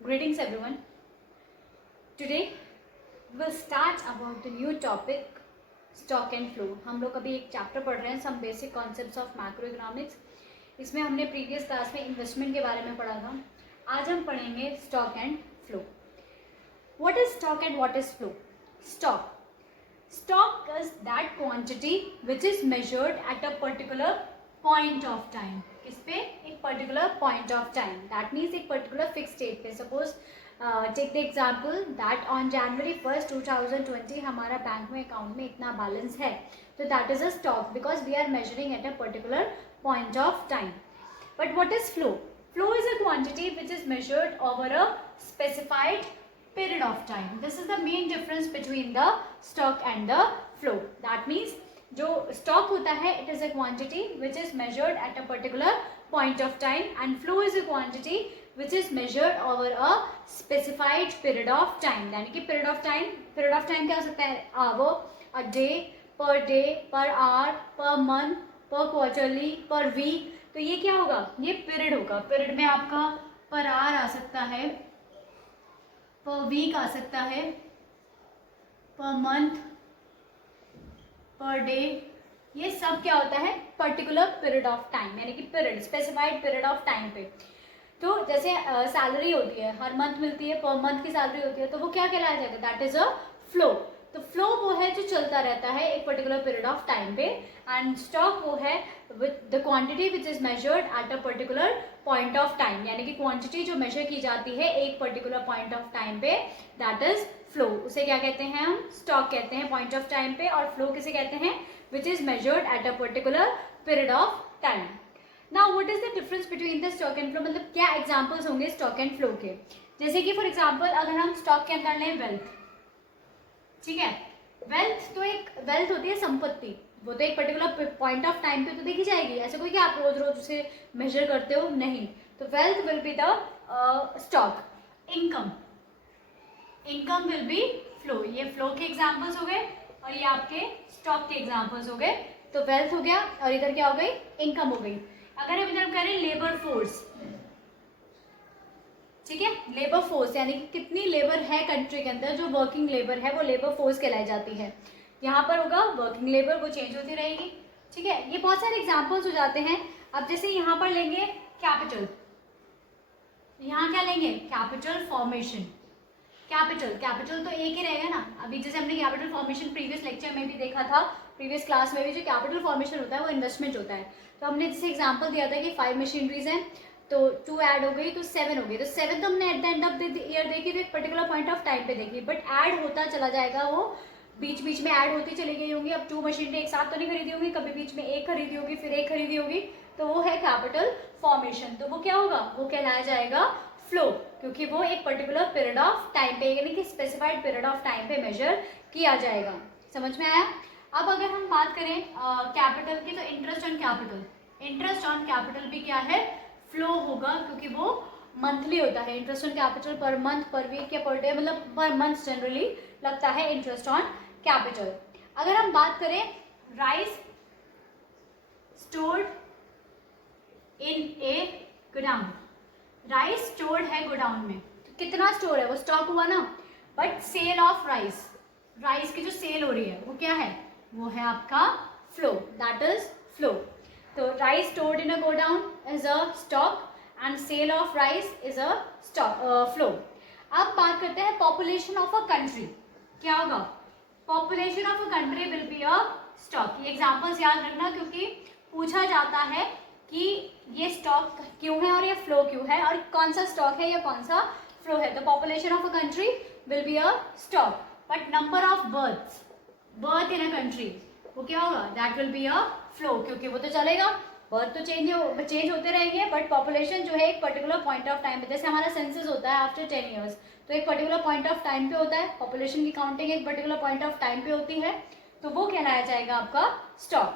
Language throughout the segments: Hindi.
Greetings everyone. Today we will start about the new topic stock and flow. हम लोग अभी एक चैप्टर पढ़ रहे हैं some basic concepts of macro economics. इसमें हमने प्रीवियस क्लास में इन्वेस्टमेंट के बारे में पढ़ा था. आज हम पढ़ेंगे stock and flow. What is stock and what is flow? Stock is that quantity which is measured at a particular point of time. किस पे? एक particular point of time. That means एक particular fixed date पे. Suppose take the example that on January 1st 2020 हमारा बैंक में अकाउंट में इतना बैलेंस है, तो that is a stock because we are measuring at a particular point of time. But what is flow? Flow is a quantity which is measured over a specified period of time. This is the main difference between the stock and the flow. That means जो stock होता है it is a quantity which is measured at a particular point of time and flow is a quantity which is measured over a specified period of time. यानी कि period of time क्या हो सकता है? hour, a day, per hour, per month, per quarterly, per week. तो ये क्या होगा? ये period होगा. period में आपका per hour आ सकता है, per week आ सकता है, per month, पर डे. ये सब क्या होता है? पर्टिकुलर पीरियड ऑफ टाइम, यानी कि period, specified period of time पे. तो जैसे सैलरी होती है, हर मंथ मिलती है, पर मंथ की सैलरी होती है, तो वो क्या कहलाया जाएगा? That is a flow. तो फ्लो वो है जो चलता रहता है एक पर्टिकुलर पीरियड ऑफ टाइम पे, एंड स्टॉक वो है with the quantity which is measured at a particular point of time, यानी कि क्वांटिटी जो मेजर की जाती है एक पर्टिकुलर पॉइंट ऑफ टाइम पे, दैट इज फ्लो. उसे क्या कहते हैं? हम स्टॉक कहते हैं पॉइंट ऑफ टाइम पे. और फ्लो किसे कहते हैं? Which is measured at a particular period of time. Now what is the difference between the stock and flow? मतलब क्या एग्जांपल्स होंगे स्टॉक एंड फ्लो के? जैसे कि फॉर एग्जांपल अगर हम स्टॉक के अंदर लें वेल्थ, ठीक है. वेल्थ तो एक वेल्थ होती है संपत्ति, वो तो एक पर्टिकुलर पॉइंट ऑफ टाइम पे तो देखी जाएगी. ऐसे कोई क्या आप रोज रोज उसे मेजर करते हो? नहीं. तो wealth will be the stock. Income will be flow. ये फ्लो के एग्जांपल्स हो गए और ये आपके स्टॉक के एग्जांपल्स हो गए. तो वेल्थ हो गया और इधर क्या हो गई? इनकम हो गई. अगर हम इधर करें लेबर फोर्स, ठीक है, लेबर फोर्स यानी कि कितनी लेबर है कंट्री के अंदर, जो वर्किंग लेबर है वो लेबर फोर्स कहलाई जाती है. यहाँ पर होगा वर्किंग लेबर, वो चेंज होती रहेगी. ठीक है, ये बहुत सारे एग्जांपल्स हो जाते हैं. अब जैसे यहाँ पर लेंगे कैपिटल, यहाँ क्या लेंगे? Capital formation. कैपिटल तो एक ही रहेगा ना. अभी जैसे हमने कैपिटल फॉर्मेशन प्रीवियस लेक्चर में भी देखा था, प्रीवियस क्लास में भी, जो कैपिटल फॉर्मेशन होता है वो इन्वेस्टमेंट होता है. तो हमने जैसे एग्जांपल दिया था कि 5 मशीनरीज हैं, तो 2 ऐड हो गई तो 7 हो गई. तो 7 तो हमने at the end of the year देखी, तो एक पर्टिकुलर पॉइंट ऑफ टाइम पे देखी, बट ऐड होता चला जाएगा, वो बीच बीच में ऐड होती चली गई होंगी. अब 2 मशीनरी एक साथ तो नहीं खरीदी होंगी, कभी बीच में एक खरीदी होगी, फिर एक खरीदी होगी, तो वो है कैपिटल फॉर्मेशन. तो वो क्या होगा? वो कहलाया जाएगा फ्लो, क्योंकि वो एक पर्टिकुलर पीरियड ऑफ टाइम पे, यानी कि स्पेसिफाइड पीरियड ऑफ टाइम पे मेजर किया जाएगा. समझ में आया? अब अगर हम बात करें कैपिटल की, तो interest on capital. Interest on capital भी क्या है? फ्लो होगा, क्योंकि वो मंथली होता है. Interest on capital per month, per week या पर डे, मतलब पर मंथ जनरली लगता है इंटरेस्ट ऑन कैपिटल. अगर हम बात करें rice stored in a godown, rice stored है गोडाउन में, तो कितना स्टोर है? वो स्टॉक हुआ ना. But sale of rice, rice की जो सेल हो रही है वो क्या है? वो है आपका फ्लो. That is flow. तो rice stored in a godown is a stock and sale of rice is a stock flow. अब बात करते हैं पॉपुलेशन ऑफ अ कंट्री. क्या होगा? Population of a country will be a stock. ये एग्जांपल्स याद रखना, क्योंकि पूछा जाता है कि ये स्टॉक क्यों है और ये फ्लो क्यों है, और कौन सा स्टॉक है या कौन सा फ्लो है. तो population of a country will be a stock, but number of birth in a country, वो क्या होगा? That will be a flow, क्योंकि वो तो चलेगा, बर्थ तो चेंज होते रहेंगे, बट पॉपुलेशन जो है एक पर्टिकुलर पॉइंट ऑफ टाइम पे, जैसे हमारा सेंसस होता है आफ्टर 10 ईयर्स, तो एक पर्टिकुलर पॉइंट ऑफ टाइम पे होता है. पॉपुलेशन की काउंटिंग एक पर्टिकुलर पॉइंट ऑफ टाइम पे होती है, तो वो कहलाया जाएगा आपका स्टॉक.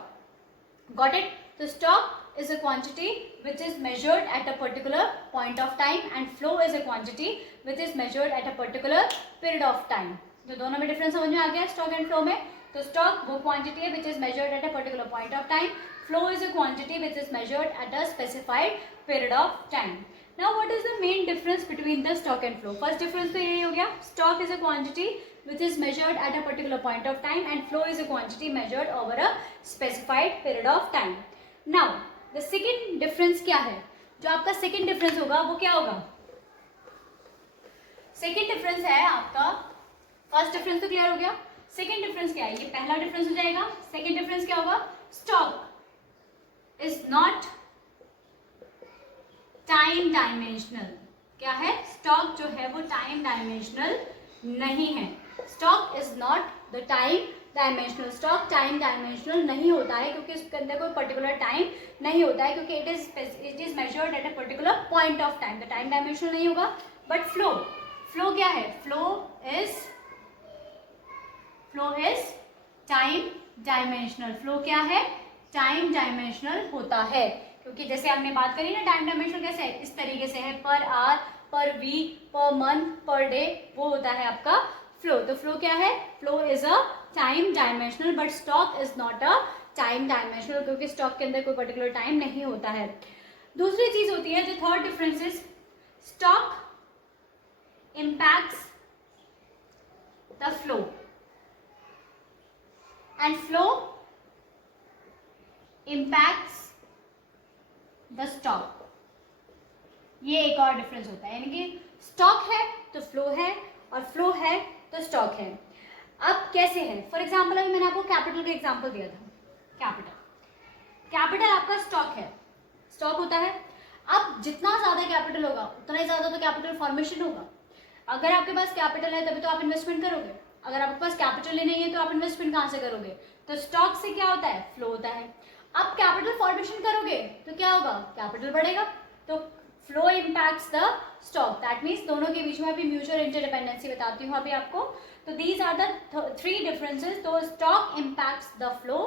Got it? तो stock is a quantity which is measured at a particular point of time and flow is a quantity which is measured at a particular period of time. तो दोनों में डिफरेंस समझ में आ गया स्टॉक एंड फ्लो में. तो स्टॉक वो क्वांटिटी है which is measured at a particular point of time. Flow is a quantity which is measured at a specified period of time. Now what is the main difference between the stock and flow? First difference तो यही हो गया, stock is a quantity which is measured at a particular point of time and flow is a quantity measured over a specified period of time. Now the second difference क्या है? जो आपका second difference होगा वो क्या होगा? Second difference है आपका, first difference तो clear हो गया, second difference क्या है? ये पहला difference हो जाएगा. Second difference क्या होगा? Stock is not time dimensional. क्या है? स्टॉक जो है वो टाइम डायमेंशनल नहीं है. Stock is not the time dimensional. Stock time dimensional नहीं होता है क्योंकि उसके अंदर कोई पर्टिकुलर टाइम नहीं होता है, क्योंकि it is measured at a particular point of time. The time dimensional नहीं होगा. बट फ्लो क्या है? Flow is time dimensional. Flow क्या है? टाइम डायमेंशनल होता है, क्योंकि जैसे हमने बात करी ना टाइम डायमेंशनल कैसे है, इस तरीके से है, पर आवर, पर वीक, पर मंथ, पर डे, वो होता है आपका फ्लो. तो फ्लो क्या है? Flow is a time dimensional but stock is not a time dimensional, क्योंकि स्टॉक के अंदर कोई पर्टिकुलर टाइम नहीं होता है. दूसरी चीज होती है जो third difference is stock impacts the flow and flow impacts the stock. ये एक और डिफरेंस होता है, यानी कि स्टॉक है तो फ्लो है और फ्लो है तो स्टॉक है. अब कैसे है? फॉर एग्जाम्पल अभी मैंने आपको कैपिटल का एग्जाम्पल दिया था. कैपिटल आपका स्टॉक है, स्टॉक होता है. अब जितना ज्यादा कैपिटल होगा उतना ही ज्यादा तो कैपिटल फॉर्मेशन होगा. अगर आपके पास कैपिटल है तभी तो आप इन्वेस्टमेंट करोगे. अगर आपके पास कैपिटल ही नहीं है तो आप इन्वेस्टमेंट कहाँ से करोगे? तो स्टॉक से क्या होता है? फ्लो होता है. अब कैपिटल फॉर्मेशन करोगे तो क्या होगा? कैपिटल बढ़ेगा. तो flow impacts the stock. That means दोनों के बीच में अभी म्यूचुअल इंटरडिपेंडेंसी बताती हूँ अभी आपको. तो these are the three differences. तो stock impacts the flow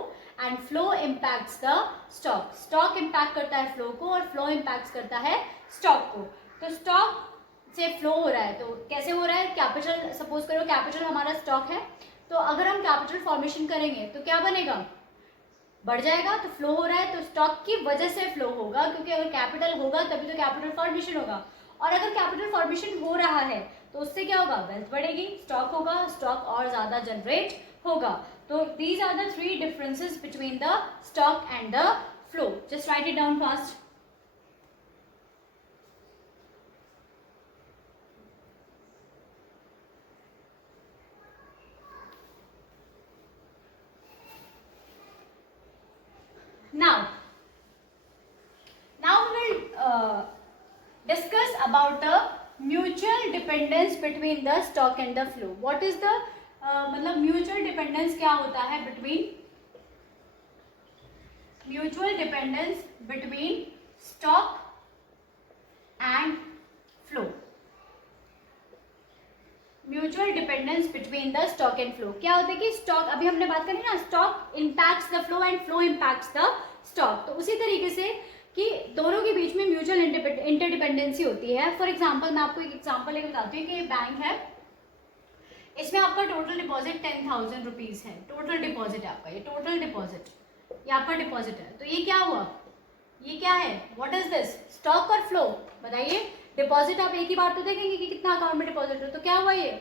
and flow impacts the stock. Stock impact करता है फ्लो को और फ्लो इम्पैक्ट करता है स्टॉक को. तो स्टॉक से फ्लो हो रहा है तो कैसे हो रहा है? कैपिटल, सपोज करो कैपिटल हमारा स्टॉक है, तो अगर हम कैपिटल फॉर्मेशन करेंगे तो क्या बनेगा? बढ़ जाएगा. तो फ्लो हो रहा है तो स्टॉक की वजह से फ्लो होगा, क्योंकि अगर कैपिटल होगा तभी तो कैपिटल फॉर्मेशन होगा. और अगर कैपिटल फॉर्मेशन हो रहा है तो उससे क्या होगा? वेल्थ बढ़ेगी. स्टॉक होगा, स्टॉक और ज्यादा जनरेट होगा. तो these are the three differences between the stock and the flow. Just write it down fast. Now we will discuss about the mutual dependence between the stock and the flow. What is the मतलब mutual dependence क्या होता है mutual dependence between stock and flow. Mutual dependence between the stock and flow. क्या होता है कि स्टॉक, अभी हमने बात करी ना, stock impacts the flow and flow impacts the stock. तो उसी तरीके से कि दोनों के बीच में म्यूचुअल इंटरडिपेंडेंसी होती है. फॉर एग्जांपल मैं आपको एक एग्जांपल लेकर बताती हूँ कि ये बैंक है, इसमें आपका टोटल डिपॉजिट 10,000 रुपीज है. टोटल डिपॉजिट है आपका, ये टोटल डिपॉजिट, ये आपका डिपॉजिट है. तो ये क्या हुआ? ये क्या है? What is this? स्टॉक और फ्लो. बताइए. डिपॉजिट आप एक ही बार तो देखेंगे कि कितना अकाउंट में डिपॉजिट हो. तो क्या हुआ ये?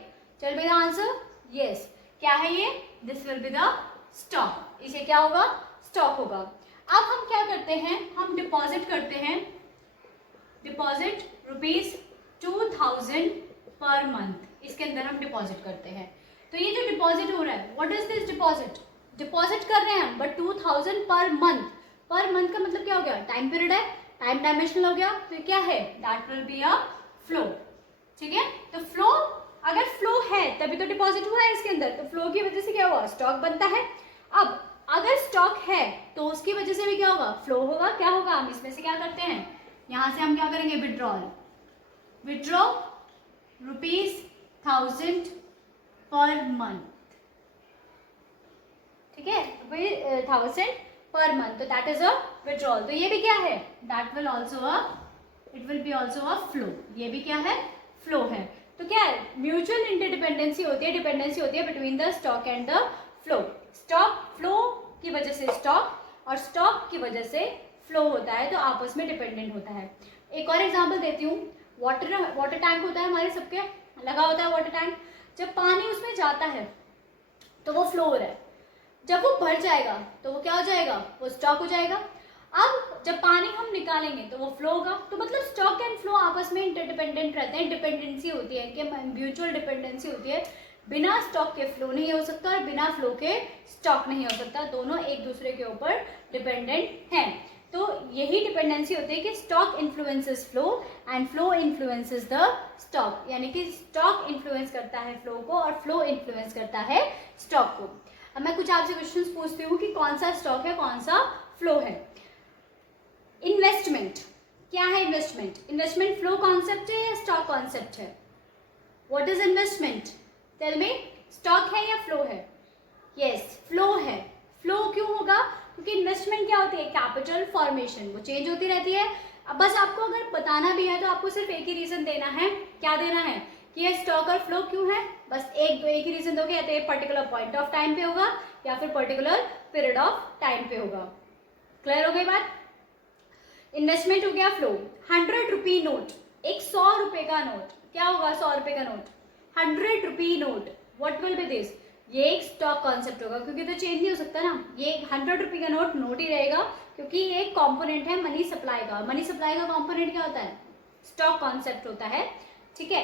चल बी द आंसर. यस. क्या है ये? This will be the stock. इसे क्या होगा? स्टॉक होगा. अब हम क्या करते हैं? हम डिपॉजिट करते हैं. डिपॉजिट ₹2000 पर मंथ, इसके अंदर हम डिपॉजिट करते हैं. तो ये जो डिपॉजिट हो रहा है, what is this deposit? Deposit कर रहे हैं हम, बट 2000 पर मंथ. पर मंथ का मतलब क्या हो गया? टाइम पीरियड है, टाइम डायमेंशनल हो गया. तो क्या है? That will be a flow. ठीक है. तो फ्लो, अगर फ्लो है तभी तो डिपॉजिट हुआ है इसके अंदर. तो फ्लो की वजह से क्या हुआ? स्टॉक बनता है. अब अगर स्टॉक है तो उसकी वजह से भी क्या होगा? फ्लो होगा. क्या होगा? हम इसमें से क्या करते हैं? यहां से हम क्या करेंगे? विड्रॉल. Withdraw ₹1000 per month. ठीक है. 1000 पर मंथ. तो दैट इज अ विड्रॉल. तो ये भी क्या है? That will also a, it will be also a flow. ये भी क्या है? फ्लो है. तो क्या है? म्यूचुअल इंटरडिपेंडेंसी होती है, डिपेंडेंसी होती है between the stock and the flow. Stock, flow की वजह से स्टॉक और स्टॉक की वजह से फ्लो होता है, तो आपस में डिपेंडेंट होता है. एक और एग्जांपल देती हूँ, वाटर टैंक होता है हमारे सबके लगा होता है वाटर टैंक। जब पानी उसमें जाता है तो वो फ्लो हो रहा है, जब वो भर जाएगा तो वो क्या हो जाएगा, वो स्टॉक हो जाएगा। अब जब पानी हम निकालेंगे तो वो फ्लो होगा। तो मतलब स्टॉक एंड फ्लो आपस में इंटरडिपेंडेंट रहते हैं, डिपेंडेंसी होती है कि म्यूचुअल डिपेंडेंसी होती है। बिना स्टॉक के फ्लो नहीं हो सकता और बिना फ्लो के स्टॉक नहीं हो सकता, दोनों एक दूसरे के ऊपर डिपेंडेंट हैं। तो यही डिपेंडेंसी होती है कि stock influences flow and flow influences the stock, यानी कि स्टॉक इन्फ्लुएंस करता है फ्लो को और फ्लो इन्फ्लुएंस करता है स्टॉक को। अब मैं कुछ आपसे क्वेश्चंस पूछती हूँ कि कौन सा स्टॉक है कौन सा फ्लो है। इन्वेस्टमेंट क्या है? इन्वेस्टमेंट फ्लो कॉन्सेप्ट है या स्टॉक कॉन्सेप्ट है? What is investment? Tell me, stock है या फ्लो है? यस, फ्लो है। फ्लो क्यों होगा? क्योंकि इन्वेस्टमेंट क्या होती है? कैपिटल फॉर्मेशन, वो चेंज होती रहती है। अब बस आपको अगर बताना भी है तो आपको सिर्फ एक ही रीजन देना है। क्या देना है? कि ये स्टॉक और फ्लो क्यों है, बस एक ही रीजन दोगे, या तो ये पर्टिकुलर पॉइंट ऑफ टाइम पे होगा या फिर पर्टिकुलर पीरियड ऑफ टाइम पे होगा। क्लियर हो गई बात? इन्वेस्टमेंट हो गया फ्लो। 100 रुपी नोट, एक 100 रुपए का नोट, क्या होगा 100 रुपए का note? 100 rupee note, what will be this? ये एक स्टॉक कॉन्सेप्ट होगा क्योंकि तो चेंज नहीं हो सकता ना, ये 100 रुपी का नोट ही रहेगा क्योंकि ये एक कॉम्पोनेंट है मनी सप्लाई का। मनी सप्लाई का कॉम्पोनेंट क्या होता है? स्टॉक कॉन्सेप्ट होता है, ठीक है।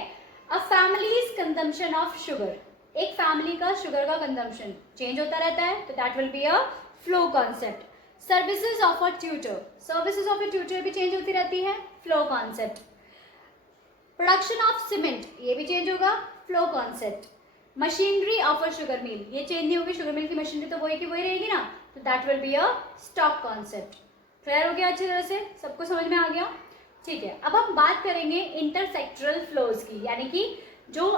अ फैमिलीज कंजम्पशन ऑफ शुगर, एक फैमिली का शुगर का कंजम्पशन चेंज होता रहता है, तो that will be a flow concept. Services of a tutor, services of a tutor भी चेंज होती रहती है, flow concept. Production of cement, ये भी चेंज होगा, flow concept. Machinery of a sugar mill, ये चेंज नहीं होगी, शुगर मिल की मशीनरी तो वही की वही रहेगी ना, तो that will be a stock concept. Clear हो गया अच्छी तरह से, सबको समझ में आ गया? ठीक है, अब हम बात करेंगे इंटरसेक्टरल फ्लोज की, यानी कि जो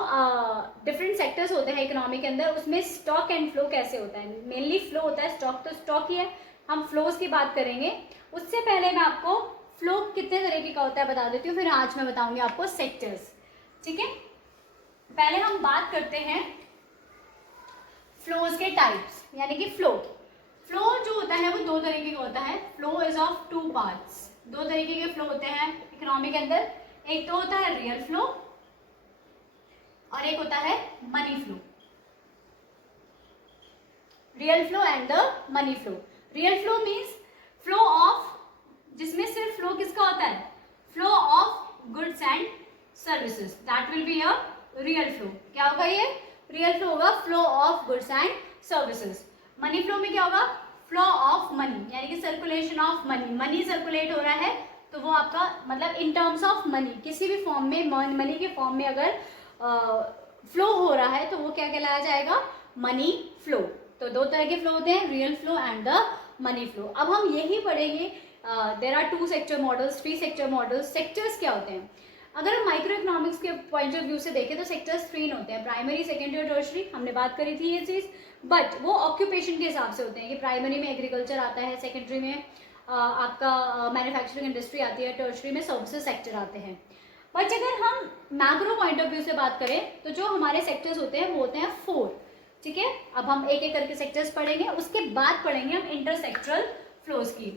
डिफरेंट सेक्टर्स होते हैं इकोनॉमी के अंदर, उसमें स्टॉक एंड फ्लो कैसे होता है। मेनली फ्लो होता है, स्टॉक तो स्टॉक ही है, हम फ्लोज की बात करेंगे। उससे पहले मैं आपको फ्लो कितने तरीके का होता है बता देती हूँ, फिर आज मैं बताऊंगी आपको सेक्टर्स, ठीक है। पहले हम बात करते हैं फ्लोज के टाइप्स, यानी कि फ्लो जो होता है वो दो तरीके का होता है। Flow is of two parts, दो तरीके के फ्लो होते हैं इकोनॉमी के अंदर। एक तो होता है रियल फ्लो और एक होता है money flow. Real flow and the money flow. Real flow means flow of, जिसमें सिर्फ फ्लो किसका होता है? Flow of goods and services, that will be a real flow. क्या होगा ये? रियल फ्लो होगा, flow of goods and services. Money flow में क्या होगा? फ्लो ऑफ मनी, यानी कि circulation of money, money circulate हो रहा है तो वो आपका मतलब इन टर्म्स ऑफ मनी, किसी भी फॉर्म में मनी के फॉर्म में अगर फ्लो हो रहा है तो वो क्या कहलाया जाएगा? Money flow. तो दो तरह के फ्लो होते हैं, real flow and the money flow. अब हम यही पढ़ेंगे, there are 2 sector models, 3 sector models. Sectors क्या होते हैं? अगर हम माइक्रो इकोनॉमिक्स के पॉइंट ऑफ व्यू से देखें तो सेक्टर्स 3 होते हैं, प्राइमरी, सेकेंडरी और टर्शरी। हमने बात करी थी ये चीज़, बट वो ऑक्यूपेशन के हिसाब से होते हैं कि प्राइमरी में एग्रीकल्चर आता है, सेकेंडरी में आपका मैन्युफैक्चरिंग इंडस्ट्री आती है, टर्शरी में सर्विसेज सेक्टर आते हैं। बट अगर हम मैक्रो पॉइंट ऑफ व्यू से बात करें तो जो हमारे सेक्टर्स होते हैं वो होते हैं 4, ठीक है। अब हम एक एक करके सेक्टर्स पढ़ेंगे, उसके बाद पढ़ेंगे हम इंटरसेक्टरल फ्लोज की।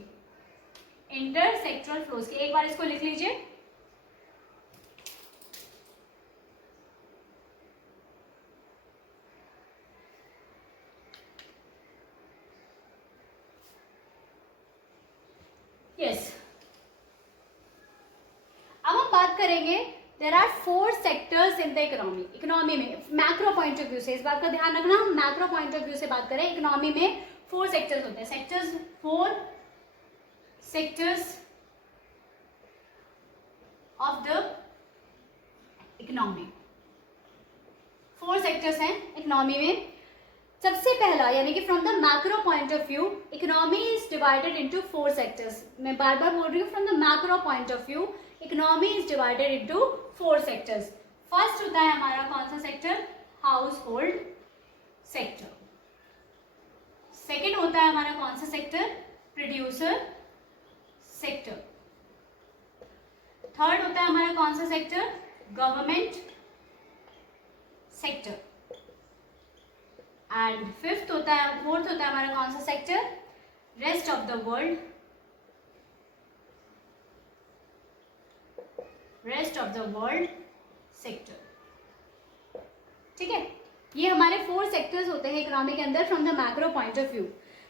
इंटरसेक्टरल फ्लोज की एक बार इसको लिख लीजिए। यस, अब हम बात करेंगे, there are 4 sectors in the economy. Economy में मैक्रो पॉइंट ऑफ व्यू से, इस बात का ध्यान रखना, हम मैक्रो पॉइंट ऑफ व्यू से बात करें, इकोनॉमी में 4 सेक्टर्स होते हैं। Sectors 4 sectors of the economy, 4 sectors हैं इकोनॉमी में। सबसे पहला, यानी कि from the macro point of view, economy is divided into 4 sectors. मैं बार बार बोल रही हूँ, from the macro point of view economy is divided into 4 sectors. First होता है हमारा कौन सा sector? House hold sector. Second होता है हमारा कौन सा सेक्टर? Producer sector. थर्ड होता है हमारा कौन सा sector? Government sector. And fourth होता है हमारा कौन सा sector? Rest of the world rest of the world sector. ठीक है, ये हमारे 4 सेक्टर्स होते हैं इकोनॉमी के अंदर from the macro point of view.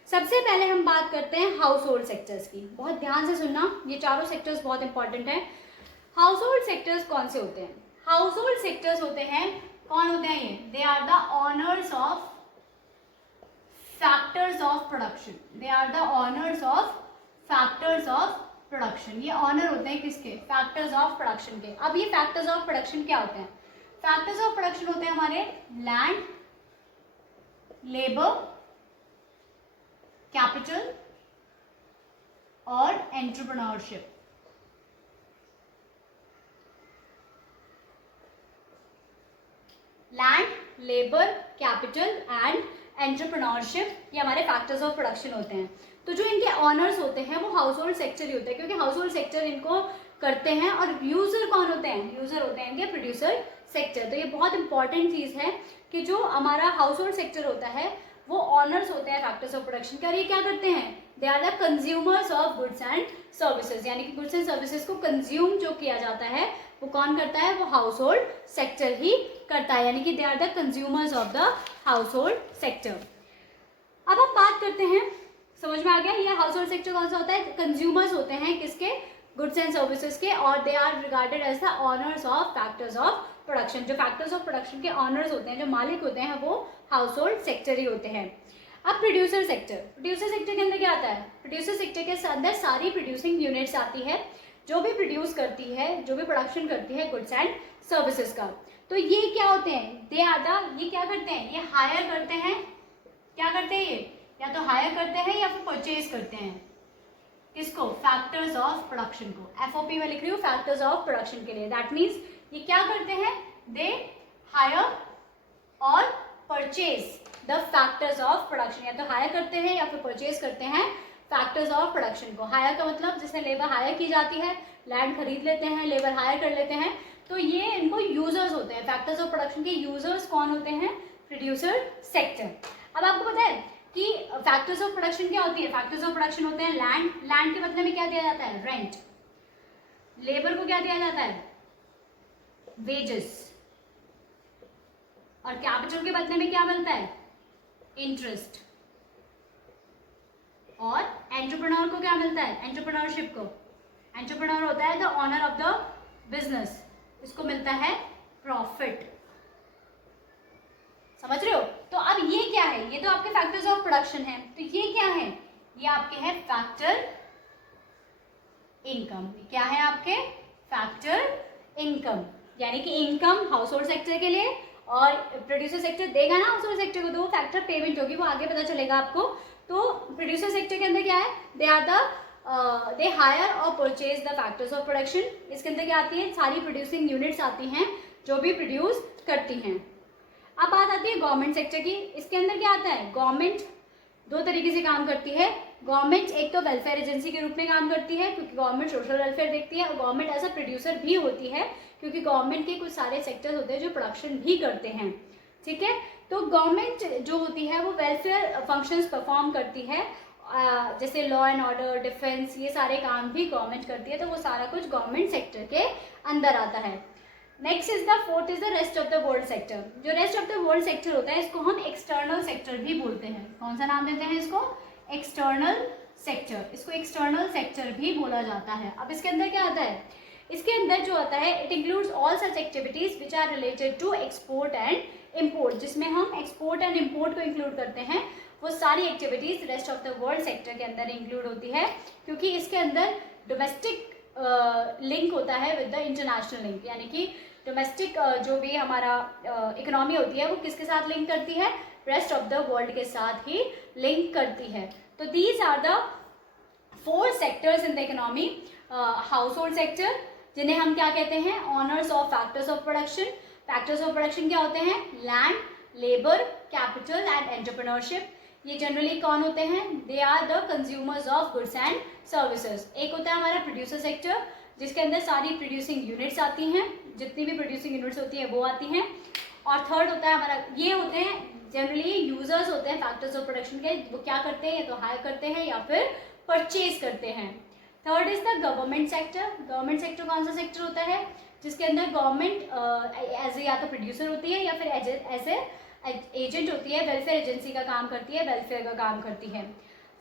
सबसे पहले हम बात करते हैं हाउस होल्ड सेक्टर्स की। बहुत ध्यान से सुनना, ये चारों सेक्टर्स बहुत इंपॉर्टेंट हैं। हाउस होल्ड सेक्टर्स कौन से होते हैं? हाउस होल्ड सेक्टर्स होते हैं, कौन होते हैं ये? They are the owners of factors of production. They are the owners of factors of production. ये ऑनर होते हैं किसके? फैक्टर्स ऑफ प्रोडक्शन के। अब ये फैक्टर्स ऑफ प्रोडक्शन क्या होते हैं? फैक्टर्स ऑफ प्रोडक्शन होते हैं हमारे लैंड, लेबर, कैपिटल और entrepreneurship. Land, labour, capital and entrepreneurship, ये हमारे फैक्टर्स ऑफ प्रोडक्शन होते हैं। तो जो इनके ऑनर्स होते हैं वो हाउस होल्ड सेक्टर ही होते हैं, क्योंकि हाउस होल्ड सेक्टर इनको करते हैं। और यूजर कौन होते हैं? यूजर होते हैं इनके प्रोड्यूसर सेक्टर। तो ये बहुत इंपॉर्टेंट चीज है कि जो हमारा हाउस होल्ड सेक्टर होता है वो ऑनर्स होते हैं फैक्टर्स ऑफ प्रोडक्शन के। और ये क्या करते हैं? They are the consumers of goods and services, यानी कि गुड्स एंड सर्विसेज को कंज्यूम जो किया जाता है वो कौन करता है? वो हाउस होल्ड सेक्टर ही करता है, यानी कि they are the consumers of the household sector. अब हम बात करते हैं, समझ में आ गया ये हाउस होल्ड सेक्टर कौन सा होता है? कंज्यूमर्स होते हैं किसके? गुड्स एंड सर्विसेज के। और they are regarded as the owners of factors of production. जो फैक्टर्स ऑफ प्रोडक्शन के ऑनर्स होते हैं, जो मालिक होते हैं, वो हाउस होल्ड सेक्टर ही होते हैं। अब प्रोड्यूसर सेक्टर, प्रोड्यूसर सेक्टर के अंदर क्या आता है? प्रोड्यूसर सेक्टर के अंदर सारी प्रोड्यूसिंग यूनिट्स आती है, जो भी प्रोड्यूस करती है, जो भी प्रोडक्शन करती है गुड्स एंड सर्विसेज का। तो ये क्या होते हैं? दे आर द, ये क्या करते हैं? ये हायर करते हैं। क्या करते हैं ये? या तो हायर करते हैं या फिर परचेज करते हैं। किसको? फैक्टर्स ऑफ प्रोडक्शन को। एफओपी में लिख रही हूँ फैक्टर्स ऑफ प्रोडक्शन के लिए। दैट मीन्स ये क्या करते हैं? दे हायर और purchase the factors of production. या तो हायर करते हैं या फिर परचेज करते हैं फैक्टर्स ऑफ प्रोडक्शन को। हायर का मतलब जिसमें लेबर हायर की जाती है, लैंड खरीद लेते हैं, लेबर हायर कर लेते हैं, तो ये इनको यूजर्स होते हैं। फैक्टर्स ऑफ प्रोडक्शन के यूजर्स कौन होते हैं? Producer sector. अब आपको पता है कि फैक्टर्स ऑफ प्रोडक्शन क्या होती है? फैक्टर्स ऑफ प्रोडक्शन होते हैं लैंड। लैंड के बदले में क्या दिया जाता है? रेंट। लेबर को क्या दिया जाता है? वेजेस। और कैपिटल के बदले में क्या मिलता है? इंटरेस्ट। और एंटरप्रेन्योर को क्या मिलता है? एंटरप्रेन्योरशिप को, एंटरप्रेन्योर होता है the owner of the business, इसको मिलता है प्रॉफिट। समझ रहे हो? तो अब ये क्या है? ये तो आपके फैक्टर्स ऑफ प्रोडक्शन है। तो ये क्या है? ये आपके हैं फैक्टर इनकम। क्या है आपके? फैक्टर इनकम, यानी कि इनकम हाउस होल्ड सेक्टर के लिए, और प्रोड्यूसर सेक्टर देगा ना हाउस होल्ड सेक्टर को, तो वो फैक्टर पेमेंट होगी, वो आगे पता चलेगा आपको। तो प्रोड्यूसर सेक्टर के अंदर क्या है? They are the they hire और purchase the factors of production. इसके अंदर क्या आती है? सारी प्रोड्यूसिंग यूनिट्स आती हैं जो भी प्रोड्यूस करती हैं। अब बात आती है गवर्नमेंट सेक्टर की। इसके अंदर क्या आता है? गवर्नमेंट दो तरीके से काम करती है। गवर्नमेंट एक तो वेलफेयर एजेंसी के रूप में काम करती है, क्योंकि गवर्नमेंट सोशल वेलफेयर देखती है, और गवर्नमेंट एज अ प्रोड्यूसर भी होती है, क्योंकि गवर्नमेंट के कुछ सारे सेक्टर्स होते हैं जो प्रोडक्शन भी करते हैं। ठीक है, तो गवर्नमेंट जो होती है वो वेलफेयर फंक्शंस परफॉर्म करती है, जैसे लॉ एंड ऑर्डर, डिफेंस, ये सारे काम भी गवर्नमेंट करती है। तो वो सारा कुछ गवर्नमेंट सेक्टर के अंदर आता है। Next is the fourth is the rest of the world sector. जो rest of the world sector होता है इसको हम एक्सटर्नल सेक्टर भी बोलते हैं। कौन सा नाम देते हैं इसको? External sector. इसको एक्सटर्नल सेक्टर भी बोला जाता है। अब इसके अंदर क्या आता है? इसके अंदर जो आता है, it includes all such activities which are related to export and import. जिसमें हम एक्सपोर्ट एंड इम्पोर्ट को इंक्लूड करते हैं, वो सारी activities rest of the world sector के अंदर इंक्लूड होती है, क्योंकि इसके अंदर डोमेस्टिक लिंक होता है विद द इंटरनेशनल लिंक। यानी कि डोमेस्टिक जो भी हमारा इकोनॉमी होती है वो किसके साथ लिंक करती है? रेस्ट ऑफ द वर्ल्ड के साथ ही लिंक करती है। तो these are the 4 sectors in the economy. Household sector, जिन्हें हम क्या कहते हैं? Owners of factors of production. Factors of production क्या होते हैं? Land, labour, capital and entrepreneurship. ये जनरली कौन होते हैं? They are the consumers of goods and services. एक होता है हमारा प्रोड्यूसर सेक्टर, जिसके अंदर सारी प्रोड्यूसिंग यूनिट्स आती हैं, जितनी भी प्रोड्यूसिंग यूनिट्स होती हैं वो आती हैं। और थर्ड होता है हमारा, ये होते हैं जनरली यूजर्स होते हैं फैक्टर्स ऑफ प्रोडक्शन के। वो क्या करते हैं? या तो हायर करते हैं या फिर परचेज करते हैं। Third is the government sector. Government sector कौन सा सेक्टर होता है? जिसके अंदर गवर्नमेंट एज ए या तो प्रोड्यूसर होती है या फिर एज ए एजेंट होती है, वेलफेयर एजेंसी का काम करती है, वेलफेयर का काम करती है।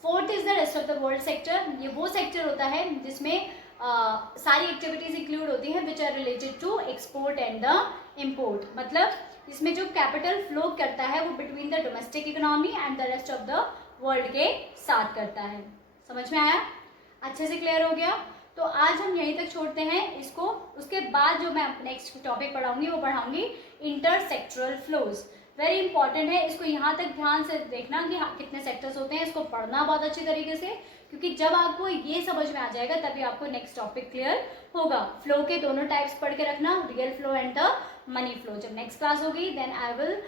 Fourth is the rest of the world sector. ये वो सेक्टर होता है जिसमें सारी एक्टिविटीज इंक्लूड होती हैं which are related to export and the import. मतलब इसमें जो कैपिटल फ्लो करता है वो between the domestic economy and the rest of the world के साथ करता है। समझ में आया? अच्छे से क्लियर हो गया? तो आज हम यहीं तक छोड़ते हैं इसको। उसके बाद जो मैं नेक्स्ट टॉपिक पढ़ाऊंगी वो पढ़ाऊंगी इंटरसेक्टरल फ्लोज। वेरी इंपॉर्टेंट है, इसको यहाँ तक ध्यान से देखना कि हाँ कितने सेक्टर्स होते हैं, इसको पढ़ना बहुत अच्छी तरीके से, क्योंकि जब आपको ये समझ में आ जाएगा तभी आपको नेक्स्ट टॉपिक क्लियर होगा। फ्लो के दोनों टाइप्स पढ़ के रखना, real flow and the money flow. जब नेक्स्ट क्लास होगी then I will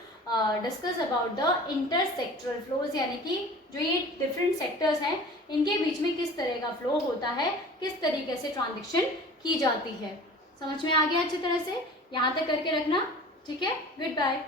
discuss about the intersectoral flows, यानी कि जो ये डिफरेंट सेक्टर्स हैं इनके बीच में किस तरह का फ्लो होता है, किस तरीके से ट्रांजेक्शन की जाती है। समझ में आ गया अच्छी तरह से? यहाँ तक करके रखना, ठीक है? Good bye.